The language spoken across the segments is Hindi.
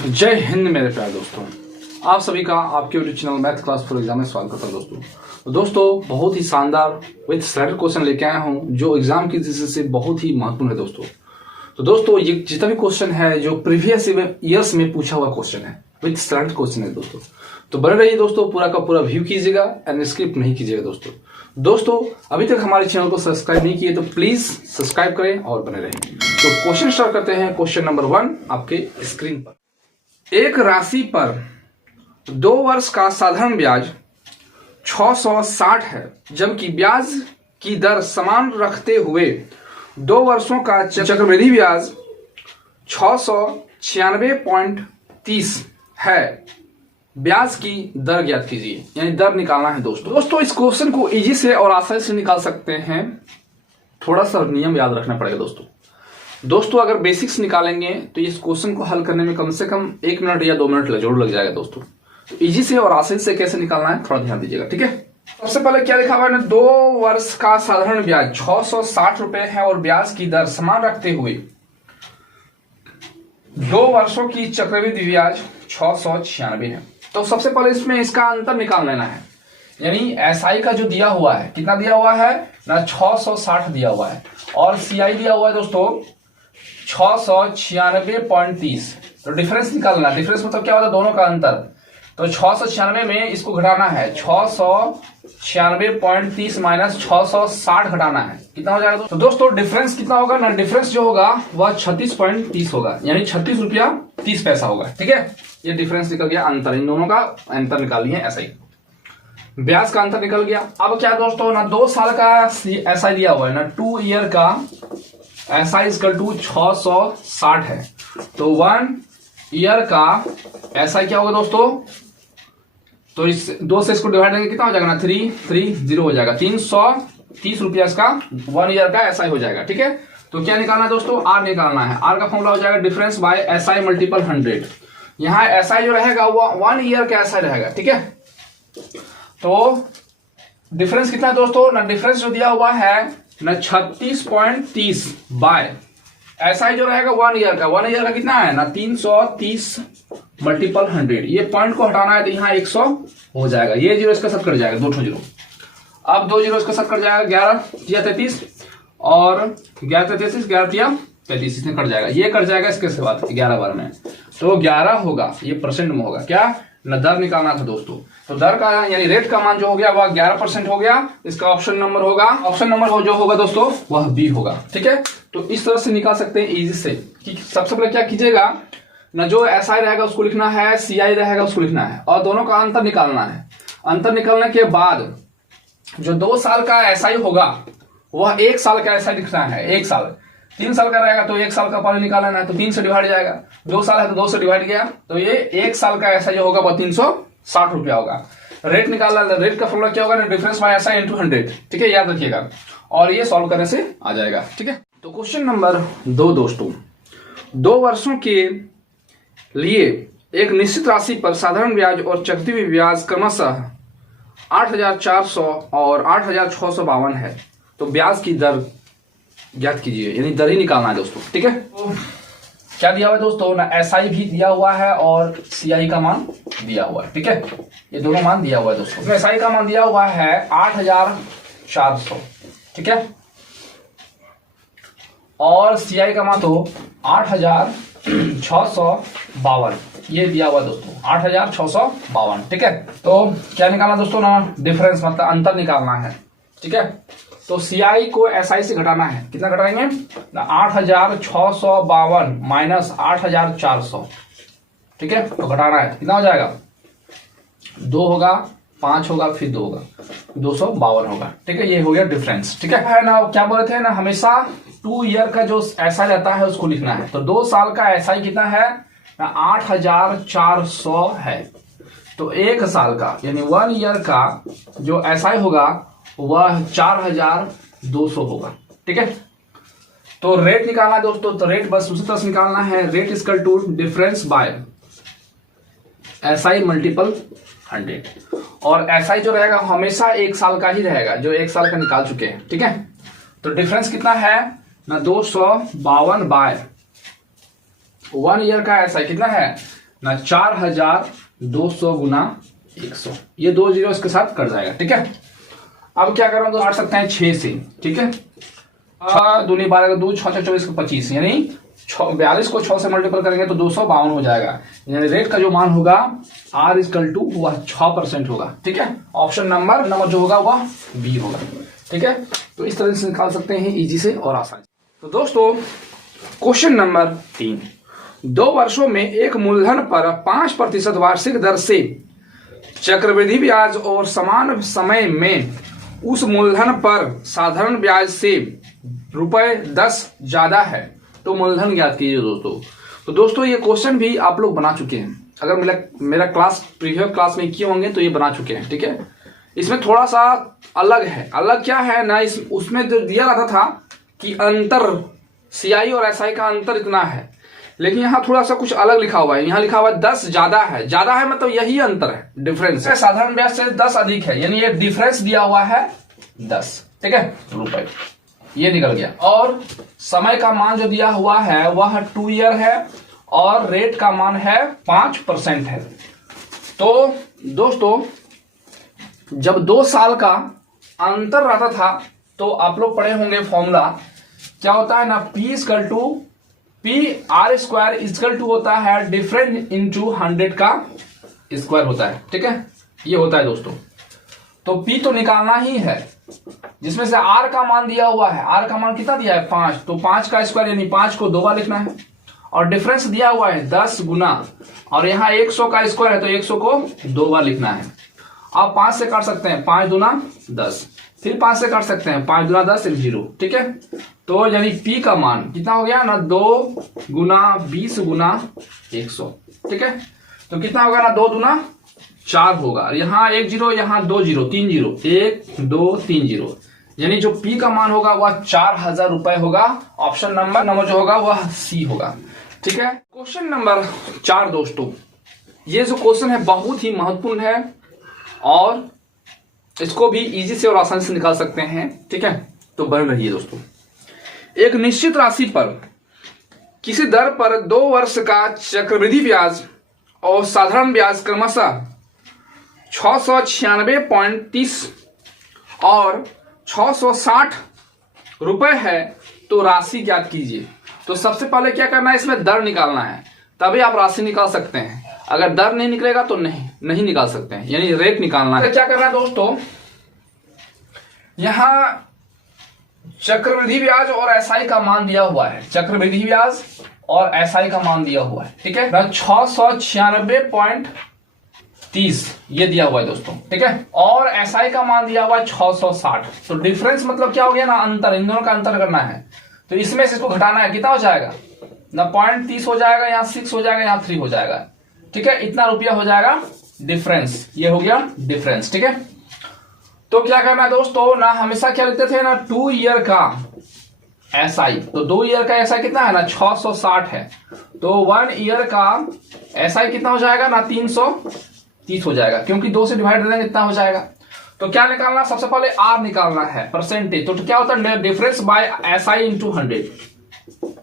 जय हिंद मेरे प्यारे दोस्तों, आप सभी का आपके YouTube channel math class for exam में स्वागत करता हूं। दोस्तों बहुत ही शानदार विद स्टैंडर्ड क्वेश्चन लेके आया हूं जो एग्जाम की दृष्टि से बहुत ही महत्वपूर्ण है दोस्तों। तो दोस्तों ये जितना भी क्वेश्चन है जो प्रीवियस ईयर्स में पूछा हुआ क्वेश्चन है विद स्टैंडर्ड क्वेश्चन है दोस्तों। तो बने रहिए दोस्तों, पूरा का पूरा व्यू कीजिएगा एंड स्किप नहीं कीजिएगा दोस्तों। अभी तक हमारे चैनल को सब्सक्राइब नहीं किए तो प्लीज सब्सक्राइब करें और बने रहें। तो क्वेश्चन स्टार्ट करते हैं। क्वेश्चन नंबर 1 आपके स्क्रीन पर। एक राशि पर 2 वर्ष का साधारण ब्याज 660 है, जबकि ब्याज की दर समान रखते हुए 2 वर्षों का चक्रवृद्धि ब्याज 696.30 है। ब्याज की दर ज्ञात कीजिए, यानी दर निकालना है दोस्तों। इस क्वेश्चन को इजी से और आसानी से निकाल सकते हैं। थोड़ा सा नियम याद रखना पड़ेगा दोस्तों। अगर बेसिक्स निकालेंगे तो इस क्वेश्चन को हल करने में कम से कम 1 मिनट या 2 मिनट जरूर लग जाएगा दोस्तों। तो इजी से और आसानी से कैसे निकालना है थोड़ा ध्यान दीजिएगा, ठीक है। सबसे पहले क्या लिखा हुआ है ना, 2 वर्ष का साधारण ब्याज 660 रुपए है और ब्याज की दर समान रखते हुए 2 वर्षों की चक्रवृद्धि ब्याज 696 है। तो सबसे पहले इसमें इसका अंतर निकाल लेना है, यानी एसआई का जो दिया हुआ है, कितना दिया हुआ है ना, 660 दिया हुआ है और सीआई दिया हुआ है दोस्तों 696.30। तो डिफरेंस निकालना, डिफरेंस मतलब क्या होता है, दोनों का अंतर। तो 696 में इसको घटाना है, 696.30 माइनस 660 घटाना है, कितना हो जाएगा। तो दोस्तों डिफरेंस कितना होगा ना, डिफरेंस जो होगा वह 36.30 होगा, यानी 36 रुपया 30 पैसा होगा, ठीक है। ये डिफरेंस निकल गया, अंतर, इन दोनों का अंतर निकालिए। ऐसा ही ब्याज का अंतर निकल गया। अब क्या दोस्तों ना, 2 साल का ऐसा दिया हुआ है ना, 2 ईयर का ऐसा इक्वल टू 660 है। तो 1 ईयर का ऐसा क्या होगा दोस्तों, तो इस 2 से इसको डिवाइड करेंगे, कितना हो जाएगा ना, 330 हो जाएगा, 330 रुपया इसका 1 ईयर का ऐसा हो जाएगा, ठीक है। तो क्या निकालना है दोस्तों, आर निकालना है। आर का फॉर्मूला हो जाएगा डिफरेंस बाय एसआई मल्टीपल 100। यहाँ एसआई जो रहेगा वो 1 ईयर का ऐसा रहेगा, ठीक है। तो डिफरेंस कितना दोस्तों ना, डिफरेंस जो दिया हुआ है ना 36.30 बाय एसआई जो रहेगा 1 ईयर का, 1 ईयर का कितना है ना, 330 मल्टीपल 100। ये पॉइंट को हटाना है तो यहाँ 100 हो जाएगा, ये जीरो इसका साथ कट जाएगा, 2 जीरो। अब 2 जीरो इसका साथ कट जाएगा, 11 या 33 और 11 33, 11 या 33 इसमें कट जाएगा, ये कट जाएगा इसके बाद 11 बार में, तो 11 होगा, ये परसेंट में होगा क्या ना, दर निकालना था दोस्तों। तो दर का यानी रेट का मान जो हो गया वह 11% हो गया। इसका ऑप्शन नंबर होगा, ऑप्शन नंबर जो होगा दोस्तों वह बी होगा, ठीक है। तो इस तरह से निकाल सकते हैं इजी से कि सबसे पहले क्या कीजिएगा ना, जो एसआई रहेगा उसको लिखना है, सीआई रहेगा उसको लिखना है और दोनों का अंतर निकालना है। अंतर निकालने के बाद जो 2 साल का एसआई होगा वह 1 साल का एसआई लिखना है। 1 साल, 3 साल का रहेगा तो 1 साल का पहले निकालना है, तो 3 से डिवाइड जाएगा। 2 साल है तो 2 से डिवाइड गया, तो ये 1 साल का ऐसा जो होगा वो 360 रुपया होगा। रेट निकालना, रेट का फॉर्मूला क्या होगा ना, डिफरेंस बाय एसआई इनटू 100, ठीक है, याद रखिएगा। और ये सॉल्व करने से आ जाएगा, ठीक है। तो क्वेश्चन नंबर 2 दोस्तों, 2 वर्षों के लिए एक निश्चित राशि पर साधारण ब्याज और चक्रवृद्धि ब्याज क्रमशः 8,400 और 8,652 है। तो ब्याज की दर ज्ञात कीजिए, यानी दर ही निकालना है दोस्तों, ठीक है। तो क्या दिया हुआ है दोस्तों ना, एसआई भी दिया हुआ है और सीआई का मान दिया हुआ है, ठीक है। ये दोनों मान दिया हुआ है दोस्तों। इसमें एसआई का मान दिया हुआ है 8,400, ठीक है, और सीआई का मान तो 8,652 ये दिया हुआ दोस्तों, 8,652, ठीक है। तो क्या निकालना दोस्तों ना, डिफरेंस मतलब अंतर निकालना है, ठीक है। तो सीआई को एसआई से घटाना है, कितना घटाएंगे ना, 8,652 माइनस 8,400, ठीक है। तो घटाना है, कितना हो जाएगा, 2 होगा, 5 होगा, फिर 2 होगा, 252 होगा, ठीक है। ये हो गया डिफरेंस, ठीक है ना। क्या बोले थे ना, हमेशा 2 ईयर का जो एसआई रहता है उसको लिखना है। तो 2 साल का एसआई कितना है ना, 8,400 है। तो 1 साल का यानी 1 ईयर का जो एसआई होगा वह 4,200 होगा, ठीक है। तो रेट निकालना है दोस्तों, तो रेट बस उसी तरह से निकालना है, rate equal to difference by SI multiple 100। और एसआई जो रहेगा हमेशा 1 साल का ही रहेगा, जो 1 साल का निकाल चुके हैं, ठीक है। तो डिफरेंस कितना है ना, 252 बाय 1 ईयर का एसआई कितना है ना 4200 गुना 100, ये 2 जीरो इसके साथ कट जाएगा। ठीक है, अब क्या कर रहा हूं, काट सकते हैं 6 से। ठीक है, 6 दूनी 12 2 6 6 24 25, यानी 42 को 6 से मल्टीपल करेंगे तो 252 हो जाएगा। यानी रेट का जो मान होगा R इक्वल टू वह 6% होगा। ठीक है, ऑप्शन नंबर जो होगा वह बी होगा। ठीक है, तो इस तरह से निकाल सकते हैं इजी से और आसानी। तो दोस्तों क्वेश्चन नंबर 3, 2 वर्षों में एक मूलधन पर 5% वार्षिक दर से चक्रवृद्धि ब्याज और समान समय में उस मूलधन पर साधारण ब्याज से ₹10 ज्यादा है, तो मूलधन ज्ञात कीजिए दोस्तों। तो दोस्तों ये क्वेश्चन भी आप लोग बना चुके हैं, अगर मेरा क्लास प्रीवियस क्लास में किए होंगे तो ये बना चुके हैं। ठीक है, इसमें थोड़ा सा अलग है। अलग क्या है ना, उसमें जो दिया रहता था कि अंतर CI और SI का अंतर इतना है, लेकिन यहाँ थोड़ा सा कुछ अलग लिखा हुआ है। यहाँ लिखा हुआ है 10 ज्यादा है। ज्यादा है मतलब यही अंतर है, डिफरेंस है। साधारण ब्याज से 10 अधिक है, यानी ये डिफरेंस दिया हुआ है 10। ठीक है, रुपए ये निकल गया। और समय का मान जो दिया हुआ है वह 2 ईयर है और रेट का मान है 5% है। तो दोस्तों जब 2 साल का अंतर रहता था तो आप लोग पढ़े होंगे फॉर्मूला क्या होता है ना, P equal to PR square equal to होता है डिफरेंस इंटू 100 का स्क्वायर होता है। ठीक है, ये होता है दोस्तों। तो P तो निकालना ही है, जिसमें से R का मान दिया हुआ है। R का मान कितना दिया है 5, तो 5 का स्क्वायर यानी 5 को 2 बार लिखना है। और डिफरेंस दिया हुआ है 10 गुना, और यहाँ 100 का स्क्वायर है तो 100 को 2 बार लिखना है। आप 5 से काट सकते हैं, 5 दूना 10, फिर 5 से काट सकते हैं, 5 दूना 10 0। ठीक है, तो यानी P का मान कितना हो गया ना, 2 गुना 20 गुना 100। ठीक है, तो कितना होगा ना, 2 दूना 4 होगा। यहाँ 1 जीरो, यहाँ 2 जीरो, 3 जीरो, 1 2 3 जीरो, यानी जो P का मान होगा वह 4000 रुपए होगा। ऑप्शन नंबर जो होगा वह C होगा। ठीक है, क्वेश्चन नंबर 4 दोस्तों, ये जो क्वेश्चन है बहुत ही महत्वपूर्ण है और इसको भी इजी से और आसानी से निकाल सकते हैं। ठीक है, तो बन रही है दोस्तों। एक निश्चित राशि पर किसी दर पर 2 वर्ष का चक्रवृद्धि ब्याज और साधारण ब्याज क्रमशः 696.30 और 660 रुपए है, तो राशि ज्ञात कीजिए। तो सबसे पहले क्या करना है, इसमें दर निकालना है, तभी आप राशि निकाल सकते हैं। अगर दर नहीं निकलेगा तो नहीं निकाल सकते हैं, यानी रेट निकालना है। क्या करना है दोस्तों, यहां चक्रवृद्धि ब्याज और SI का मान दिया हुआ है। चक्रवृद्धि ब्याज और SI का मान दिया हुआ है। ठीक है, 696.30 ये दिया हुआ है दोस्तों। ठीक है, और SI का मान दिया हुआ है 660। तो डिफरेंस मतलब क्या हो गया ना, अंतर, इन दोनों का अंतर करना है। तो इसमें से इसको घटाना है, कितना हो जाएगा ना, 0.30 हो जाएगा, यहाँ 6 हो जाएगा, यहाँ 3 हो जाएगा। ठीक है, इतना रुपया हो जाएगा डिफरेंस, ये हो गया डिफरेंस। ठीक है, तो क्या करना है दोस्तों ना, हमेशा क्या लिखते थे ना, 2 ईयर का SI, तो 2 ईयर का SI कितना है ना, 660 है। तो 1 ईयर का SI कितना हो जाएगा ना, 330 हो जाएगा, क्योंकि 2 से डिवाइड देंगे इतना हो जाएगा। तो क्या निकालना, सबसे पहले R निकालना है, परसेंटेज। तो क्या होता है, डिफरेंस बाय SI इंटू 100,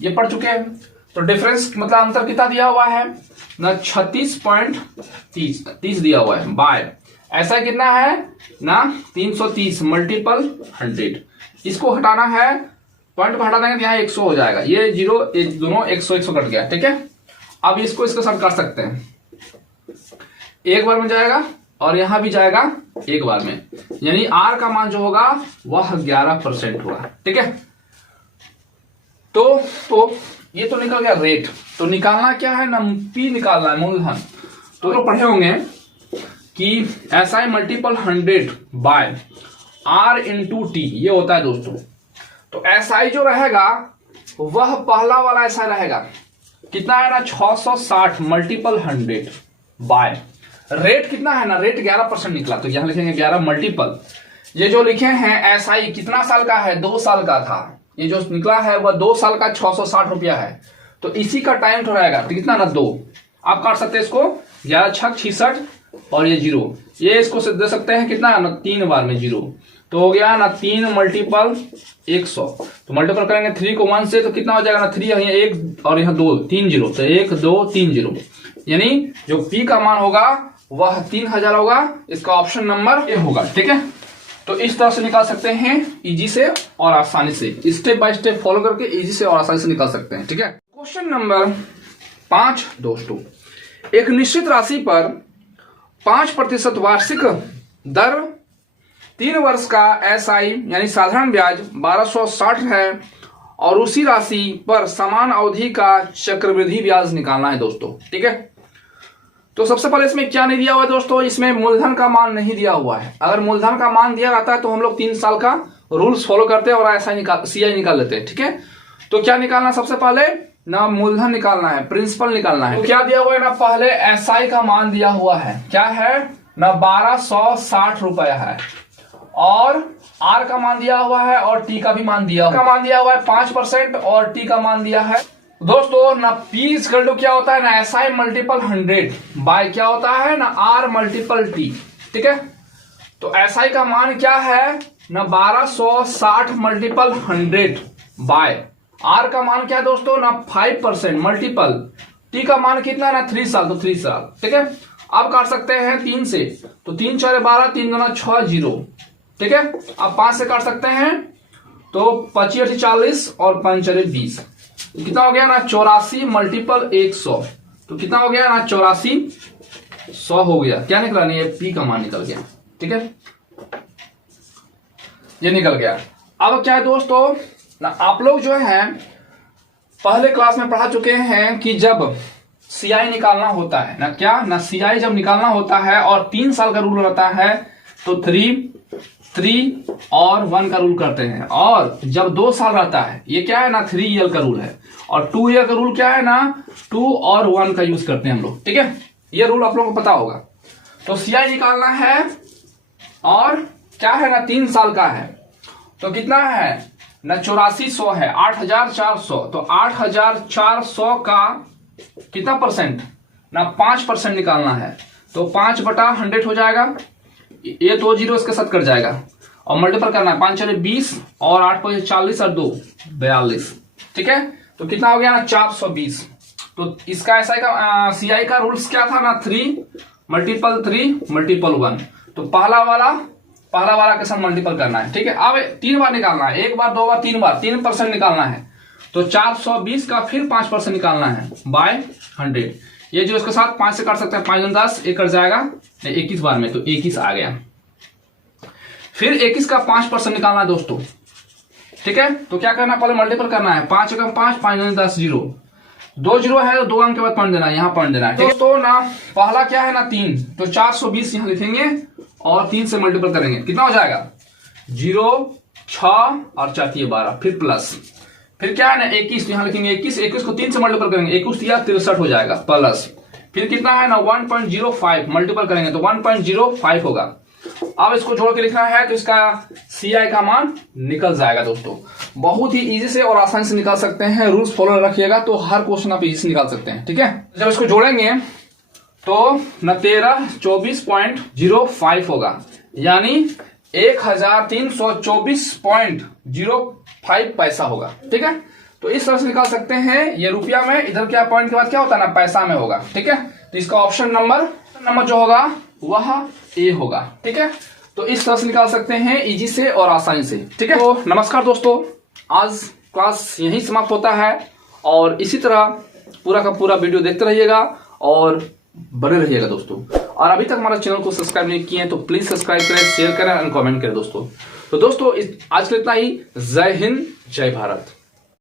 ये पढ़ चुके हैं। तो डिफरेंस मतलब अंतर कितना दिया हुआ है ना, 36.30 दिया हुआ है, बाय SI कितना है ना, 330 मल्टीपल 100। इसको हटाना है, पॉइंट को हटा देंगे तो यहाँ 100 हो जाएगा, ये जीरो दोनों 100 कट गया। ठीक है, अब इसको इसके साथ काट सकते हैं, एक बार में जाएगा और यहां भी जाएगा एक बार में, यानी R का मान जो होगा वह 11% होगा। ठीक है, तो ये तो निकल गया रेट। तो निकालना क्या है ना, P निकालना है, मूलधन। तो पढ़े होंगे कि SI multiple 100 by R into T, ये होता है दोस्तों। तो SI जो रहेगा वह पहला वाला SI रहेगा, कितना है ना, 660 मल्टीपल 100 बाय रेट कितना है ना, रेट 11% निकला, तो यहां लिखेंगे 11 मल्टीपल, ये जो लिखे हैं SI कितना साल का है, 2 साल का था, ये जो निकला है वह 2 साल का 660 रुपया है। तो इसी का टाइम तो रहेगा, तो कितना ना 2, आप काट सकते हैं इसको, 11 6 66 और ये 0, ये इसको दे सकते हैं कितना ना, 3 बार में 0, तो हो गया ना 3 मल्टीपल 100। तो मल्टीपल करेंगे 3 को 1 से, तो कितना हो जाएगा ना, 3 यहाँ 1 और यहाँ 2, 3 0, तो 1 2 3 0, यानी जो P का मान होगा वह 3000 होगा। इसका ऑप्शन नंबर ए होगा। ठीक है, तो इस तरह से निकाल सकते हैं इजी से और आसानी से, स्टेप बाय स्टेप फॉलो करके इजी से और आसानी से निकाल सकते हैं। ठीक है, क्वेश्चन नंबर 5 दोस्तों, एक निश्चित राशि पर 5% वार्षिक दर 3 वर्ष का SI यानी साधारण ब्याज 1260 है और उसी राशि पर समान अवधि का चक्रवृद्धि ब्याज निकालना है दोस्तों। ठीक है, तो सबसे पहले इसमें क्या नहीं दिया हुआ है दोस्तों, इसमें मूलधन का मान नहीं दिया हुआ है। अगर मूलधन का मान दिया जाता है तो हम लोग 3 साल का रूल्स फॉलो करते हैं और CI निकाल लेते हैं। ठीक है, तो क्या निकालना, सबसे पहले ना मूलधन निकालना है, प्रिंसिपल निकालना है। तो क्या दिया हुआ है ना, पहले SI का मान दिया हुआ है, क्या है ना 1260 रुपया है और R का मान दिया हुआ है और T का भी मान दिया हुआ है 5% और T का मान दिया है दोस्तों ना P इक्वल टू क्या होता है ना SI मल्टीपल 100 बाय क्या होता है ना R मल्टीपल T। ठीक है, तो SI का मान क्या है ना 1260 मल्टीपल 100 बाय R का मान क्या है दोस्तों ना 5% मल्टीपल T का मान कितना ना 3 साल, तो 3 साल। ठीक है, अब काट सकते हैं 3 से, तो 3 4 12, 3 2 6 0। ठीक है, अब 5 से काट सकते हैं तो 25 40 और 5 4 20, कितना हो गया ना 84 मल्टीपल 100, तो कितना हो गया ना 84 100 हो गया। क्या निकला नहीं, ये P का मान निकल गया। ठीक है, ये निकल गया। अब क्या है दोस्तों ना, आप लोग जो है पहले क्लास में पढ़ा चुके हैं कि जब CI निकालना होता है ना, क्या ना CI जब निकालना होता है और 3 साल का रूल रहता है तो 3 और 1 का रूल करते हैं, और जब 2 साल रहता है ये क्या है ना 3 ईयर का रूल है, और 2 ईयर का रूल क्या है ना 2 और 1 का यूज करते हैं हम लोग। ठीक है, ये रूल आप लोगों को पता होगा। तो CI निकालना है और क्या है ना 3 साल का है, तो कितना है ना 8400 है, 8400, तो 8400 का कितना परसेंट ना 5% निकालना है, तो 5/100 हो जाएगा, ये 2 जीरो इसके साथ कट जाएगा और मल्टीपल करना है 5 4 20 और 8 5 40 और 2 42। ठीक है, तो कितना हो गया ना 420। तो इसका SI का CI का रूल्स क्या था ना 3 मल्टीपल 3 मल्टीपल 1, तो पहला वाला के साथ मल्टीपल करना है। ठीक है, अब 3 बार निकालना है, 1 बार 2 बार 3 बार 3% निकालना है, तो 420 का फिर 5% निकालना है बाय 100। ये जो इसके साथ 5 से काट सकते हैं, 5 10 1 कट जाएगा 21 बार में, तो 21 आ गया। फिर 21 का 5% निकालना है दोस्तों। ठीक है, तो क्या करना, पहले मल्टीपल करना है, 5 एकम 5 5 10 0, 2 जीरो है तो 2 अंक के बाद पॉइंट देना है, यहाँ पॉइंट देना है। दोस्तों ना पहला क्या है ना 3, तो 420 यहां लिखेंगे और 3 से मल्टीपल करेंगे, कितना हो जाएगा 0 6 और 4 12, फिर प्लस, फिर क्या है ना 21, यहां लिखेंगे 21 को 3 से मल्टीपल करेंगे, 21 दिया 63 हो जाएगा प्लस, फिर कितना है ना 1.05 मल्टीपल करेंगे तो 1.05 होगा। अब इसको जोड़ के लिखना है तो इसका CI का मान निकल जाएगा दोस्तों। बहुत ही इजी से और आसानी से निकाल सकते हैं, रूल्स फॉलो रखिएगा तो हर क्वेश्चन आप इजी से निकाल सकते हैं। ठीक है, जब इसको जोड़ेंगे तो न 1324.05 होगा, यानी 1324.05 पैसा होगा। ठीक है, तो इस तरह से निकाल सकते हैं। ये रुपया में, इधर क्या पॉइंट के बाद क्या होता है ना पैसा में होगा। ठीक है, तो इसका ऑप्शन नंबर जो होगा वह ए होगा। ठीक है, तो इस तरह से निकाल सकते हैं इजी से और आसानी से। ठीक है, तो नमस्कार दोस्तों, आज क्लास यहीं समाप्त होता है और इसी तरह पूरा का पूरा वीडियो देखते रहिएगा और बने रहिएगा दोस्तों। और अभी तक हमारा चैनल को सब्सक्राइब नहीं किए हैं तो प्लीज सब्सक्राइब करें, शेयर करें और कमेंट करें दोस्तों। तो दोस्तों आज के लिए इतना ही। जय हिंद, जय भारत।